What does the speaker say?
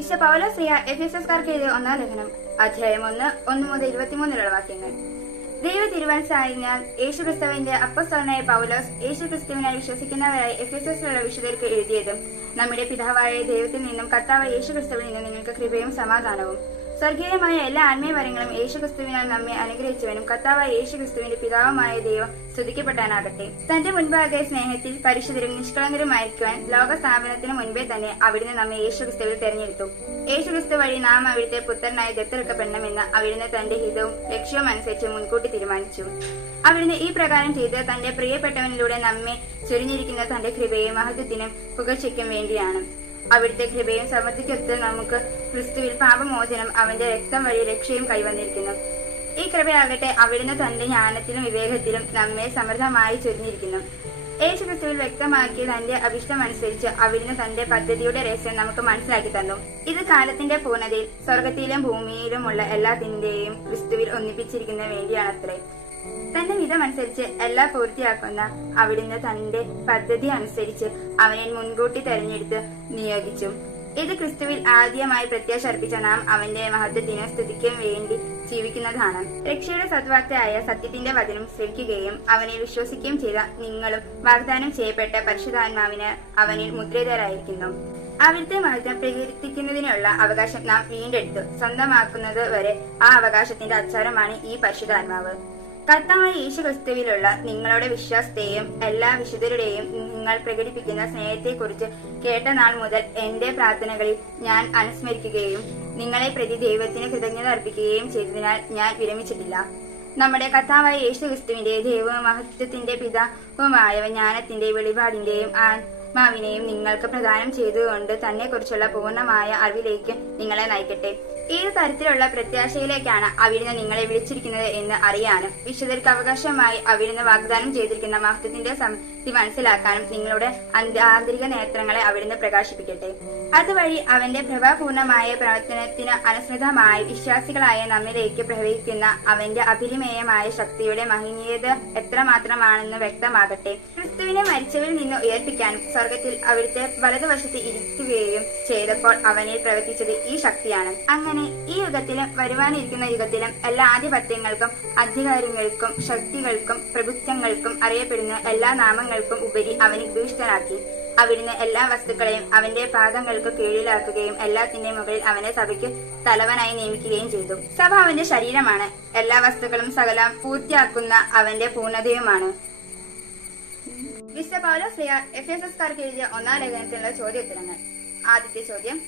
വിശുദ്ധ പൗലോസ് എഫെസോസ്കാർക്ക് എഴുതിയ 1-ാം ലേഖനം അധ്യായം 1 മുതൽ 23 വാക്യങ്ങൾ. ദൈവ തിരുവനസായതിനാൽ യേശുക്രിസ്തുവിന്റെ അപ്പോസ്തലനായ പൗലോസ് യേശുക്രിസ്തുവിനായി വിശ്വസിക്കുന്നവരായി എഫെസോസിലുള്ള വിശുദ്ധർക്ക് എഴുതിയതും നമ്മുടെ പിതാവായ ദൈവത്തിൽ നിന്നും കർത്താവായ യേശുക്രിസ്തുവിൽ നിന്നും നിങ്ങൾക്ക് കൃപയും സമാധാനവും. സ്വർഗീയമായ എല്ലാ ആത്മീയ വരങ്ങളും യേശുക്രിസ്തുവിനാൽ നമ്മെ അനുഗ്രഹിച്ചവനും കർത്താവായ യേശുക്രിസ്തുവിന്റെ പിതാവുമായ ദൈവം സ്തുതിക്കപ്പെടാനാകട്ടെ. തന്റെ മുൻപാകെ സ്നേഹത്തിൽ പരിശുദ്ധരും നിഷ്കളങ്കരുമായിരിക്കുവാൻ ലോക സ്ഥാപനത്തിന് മുൻപേ തന്നെ അവിടുന്ന് നമ്മെ യേശുക്രിസ്തുവിൽ തെരഞ്ഞെടുത്തു. യേശുക്രിസ്തു വഴി നാം അവിടുത്തെ പുത്രനായി ദത്തെടുക്കപ്പെടണമെന്ന് അവിടുന്ന് തന്റെ ഹിതവും ലക്ഷ്യവും അനുസരിച്ച് മുൻകൂട്ടി തീരുമാനിച്ചു. അവിടുന്ന് ഈ പ്രകാരം ചെയ്ത് തന്റെ പ്രിയപ്പെട്ടവനിലൂടെ നമ്മെ ചൊരിഞ്ഞിരിക്കുന്ന തന്റെ കൃപയും മഹത്വത്തിനും പുകഴ്ചയ്ക്കും വേണ്ടിയാണ്. അവിടുത്തെ കൃപയും സമൃദ്ധിക്കൊത്ത് നമുക്ക് ക്രിസ്തുവിൽ പാപമോചനം അവന്റെ രക്തം വഴി രക്ഷയും കൈവന്നിരിക്കുന്നു. ഈ കൃപയാകട്ടെ അവിടുന്ന് തന്റെ ജ്ഞാനത്തിലും വിവേകത്തിലും നമ്മെ സമൃദ്ധമായി ചൊരിഞ്ഞിരിക്കുന്നു. യേശു ക്രിസ്തുവിൽ വ്യക്തമാക്കിയ തന്റെ അഭിഷ്ടമനുസരിച്ച് അവിടുന്ന് തന്റെ പദ്ധതിയുടെ രഹസ്യം നമുക്ക് മനസ്സിലാക്കി തന്നു. ഇത് കാലത്തിന്റെ പൂർണ്ണതയിൽ സ്വർഗത്തിലും ഭൂമിയിലുമുള്ള എല്ലാത്തിന്റെയും ക്രിസ്തുവിൽ ഒന്നിപ്പിച്ചിരിക്കുന്ന വേണ്ടിയാണത്രേ. തന്റെ ഹിതമനുസരിച്ച് എല്ലാം പൂർത്തിയാക്കുന്ന അവിടുന്ന് തന്റെ പദ്ധതി അനുസരിച്ച് അവനെ മുൻകൂട്ടി തെരഞ്ഞെടുത്ത് നിയോഗിച്ചു. ഇത് ക്രിസ്തുവിൽ ആദ്യമായി പ്രത്യാശ അർപ്പിച്ച നാം അവന്റെ മഹത്വത്തിനും സ്തുതിക്കും വേണ്ടി ജീവിക്കുന്നതാണ്. രക്ഷയുടെ സദ്വാർത്തയായ സത്യത്തിന്റെ വചനം ശ്രവിക്കുകയും അവനെ വിശ്വസിക്കുകയും ചെയ്ത നിങ്ങളും വാഗ്ദാനം ചെയ്യപ്പെട്ട പരിശുദ്ധാത്മാവിന് അവനിൽ മുദ്രിതരായിരിക്കുന്നു. അവിടുത്തെ മഹത്വം പ്രകീർത്തിക്കുന്നതിനുള്ള അവകാശം നാം വീണ്ടെടുത്തു സ്വന്തമാക്കുന്നത് വരെ ആ അവകാശത്തിന്റെ അച്ചാരമാണ് ഈ പരിശുദ്ധാത്മാവ്. കർത്താവായ യേശു ക്രിസ്തുവിലുള്ള നിങ്ങളുടെ വിശ്വാസത്തെയും എല്ലാ വിശുദ്ധരുടെയും നിങ്ങൾ പ്രകടിപ്പിക്കുന്ന സ്നേഹത്തെക്കുറിച്ച് കേട്ട നാൾ മുതൽ എന്റെ പ്രാർത്ഥനകളിൽ ഞാൻ അനുസ്മരിക്കുകയും നിങ്ങളെ പ്രതി ദൈവത്തിന് കൃതജ്ഞത അർപ്പിക്കുകയും ചെയ്തതിനാൽ ഞാൻ വിരമിച്ചിട്ടില്ല. നമ്മുടെ കർത്താവായ യേശു ക്രിസ്തുവിന്റെ ദൈവവും മഹത്വത്തിന്റെ പിതാവുമായ ജ്ഞാനത്തിന്റെ വെളിപാടിന്റെയും ആത്മാവിനെയും നിങ്ങൾക്ക് പ്രദാനം ചെയ്തുകൊണ്ട് തന്നെ കുറിച്ചുള്ള പൂർണ്ണമായ അറിവിലേക്ക് നിങ്ങളെ നയിക്കട്ടെ. ഏത് തരത്തിലുള്ള പ്രത്യാശയിലേക്കാണ് അവിടുന്ന് നിങ്ങളെ വിളിച്ചിരിക്കുന്നത് എന്ന് അറിയാനും വിശുദ്ധർക്ക് അവകാശമായി അവിടുന്ന് വാഗ്ദാനം ചെയ്തിരിക്കുന്ന മഹത്വത്തിന്റെ സമൃദ്ധി മനസ്സിലാക്കാനും നിങ്ങളുടെ ആന്തരിക നേത്രങ്ങളെ അവിടുന്ന് പ്രകാശിപ്പിക്കട്ടെ. അതുവഴി അവന്റെ പ്രഭാപൂർണമായ പ്രവർത്തനത്തിന് അനുസൃതമായി വിശ്വാസികളായ നമ്മിലേക്ക് പ്രവഹിക്കുന്ന അവന്റെ അഭിരിമേയമായ ശക്തിയുടെ മഹനീയത എത്രമാത്രമാണെന്ന് വ്യക്തമാകട്ടെ. ക്രിസ്തുവിനെ മരിച്ചവരിൽ നിന്ന് ഉയർപ്പിക്കാനും സ്വർഗത്തിൽ അവിടുത്തെ വലതുവശത്ത് ഇരിക്കുകയും ചെയ്തപ്പോൾ അവനിൽ പ്രവർത്തിച്ചത് ഈ ശക്തിയാണ്. അങ്ങനെ ഈ യുഗത്തിലും വരുവാനിരിക്കുന്ന യുഗത്തിലും എല്ലാ ആധിപത്യങ്ങൾക്കും അധികാരങ്ങൾക്കും ശക്തികൾക്കും പ്രഭുത്വങ്ങൾക്കും അറിയപ്പെടുന്ന എല്ലാ നാമങ്ങൾക്കും ഉപരി അവനെ ദുഷ്ടനാക്കി. അവിടുന്ന് എല്ലാ വസ്തുക്കളെയും അവന്റെ പാദങ്ങൾക്ക് കീഴിലാക്കുകയും എല്ലാത്തിന്റെ മുകളിൽ അവനെ സഭയ്ക്ക് തലവനായി നിയമിക്കുകയും ചെയ്തു. സഭ അവന്റെ ശരീരമാണ്. എല്ലാ വസ്തുക്കളും സകലം പൂർത്തിയാക്കുന്ന അവന്റെ പൂർണ്ണതയുമാണ്. വിശുദ്ധ പൗലോസ് എഫെസോസ്കാർക്ക് എഴുതിയ 1-ാം ലേഖനത്തിലുള്ള ചോദ്യോത്തരങ്ങൾ. ആദ്യത്തെ ചോദ്യം: